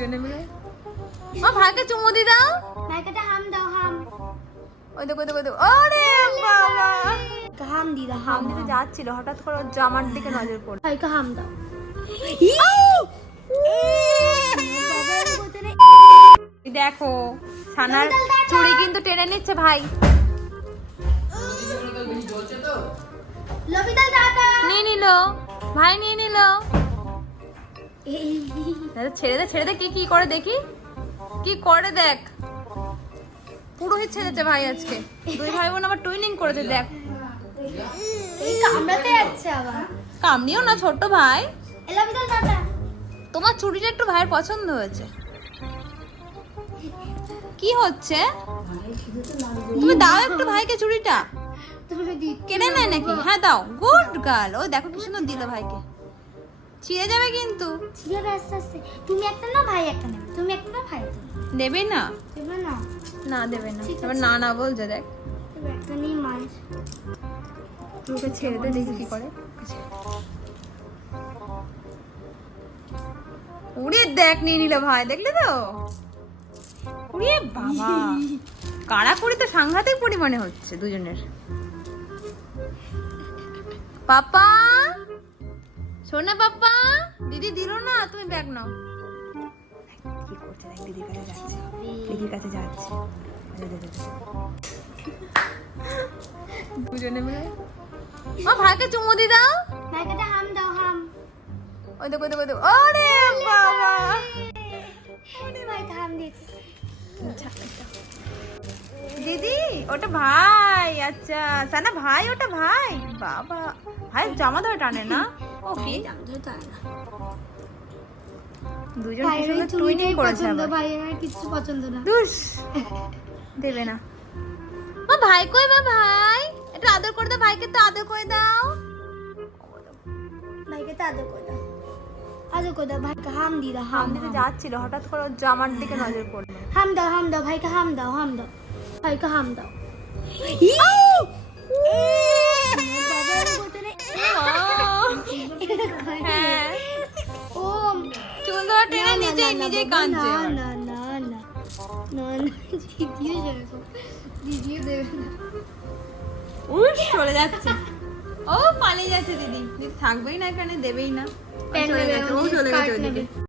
দুজনে মিলে মা ভাইকে চুমু দি দাও, ভাইকে হাম দাও, হাম। ওই দেখো দেখো দেখো, ওরে বাবা হাম দি দাও, হাম দিতে যাচ্ছিল, হঠাৎ করে ওর জামার দিকে নজর পড়ল। ভাইকে হাম দাও। দেখো সানার চুড়ি কিন্তু টেনে নিচ্ছে ভাই। নিয়ে নিল ভাই, নিয়ে নিল। ছেড়ে দে ছেড়ে দে, কি করে দেখি, কি করে দেখ। পুরোহিত ছেড়েছে ভাই আজকে, দুই ভাই বোন আবার টুইনিং করেছে। দেখ কামড়াতে যাচ্ছে আবার। কামড়িও না ছোট ভাই, তোমার চুড়িটা একটু ভাইয়ের পছন্দ হয়েছে। কি হচ্ছে, তুমি দাও একটু ভাইকে চুড়িটা। কেড়ে নেয় নাকি? হ্যাঁ দাও, গুড গার্ল। ও দেখো কি সুন্দর দিল ভাইকে, ছিঁড়ে যাবে কিন্তু। তুমি একটা না ভাই একটা নেবে, তুমি একটা না ভাই একটা দেবে না, দেবে না, না দেবে না, এবার না না বলছে। দেখ একটা নেই মাছ, তোকে ছেড়ে দে, দেখি কি করে। উড়িয়ে দেখ, নিয়ে নিল ভাই, দেখলে তো। উড়িয়ে বাবা, কাড়াকড়ি তো সাংঘাতিক পরিমাণে হচ্ছে দুজনের। পাপা শোনা, পাপা দিদি দিল না, তুমি ব্যাগ নাও। কি করছে দেখ, দিদির কাছে যাচ্ছে, দিদির কাছে যাচ্ছে। দুজনে মিলে মা ভাইকে চুমু দি দাও, ভাইকে হাম দাও, হাম। ওই দেখো দেখো দেখো, ওরে বাবা ভাইকে হাম দিয়েছে। দিদি ওটা ভাই, আচ্ছা সানা ভাই, ওটা ভাই। বাবা ভাই জামা ধরে টানে না, ও কি দুজন কি সুন্দর টুইনিং করেছে আবার। ভাই আমার কিছু পছন্দ না, দুস দেবে না। মা ভাই কই, মা ভাই একটু আদর করে দাও, ভাইকে তো আদর করে দাও। ভাইকে তো আদর করে দাও, আদর করে দাও। ভাইকে হাম দি দাও, হাম দিতে যাচ্ছিল, হঠাৎ করে ওর জামার দিকে নজর পড়ল। হাম দাও, হাম দাও। ভাইকে হাম দাও, হাম দাও। ভাইকে হাম দাও। হ্যাঁ ও চুল ধরে টেনে নিজেই নিজেই কাঁদছে। না না না না না না, দিদিও যাবে, দিদিও দেবে না। উস চলে যাচ্ছে, ও পালিয়ে যাচ্ছে। দিদি দিদি থাকবেই না এখানে, দেবেই না, চলে গেছে, ও চলে গেছে ওদিকে।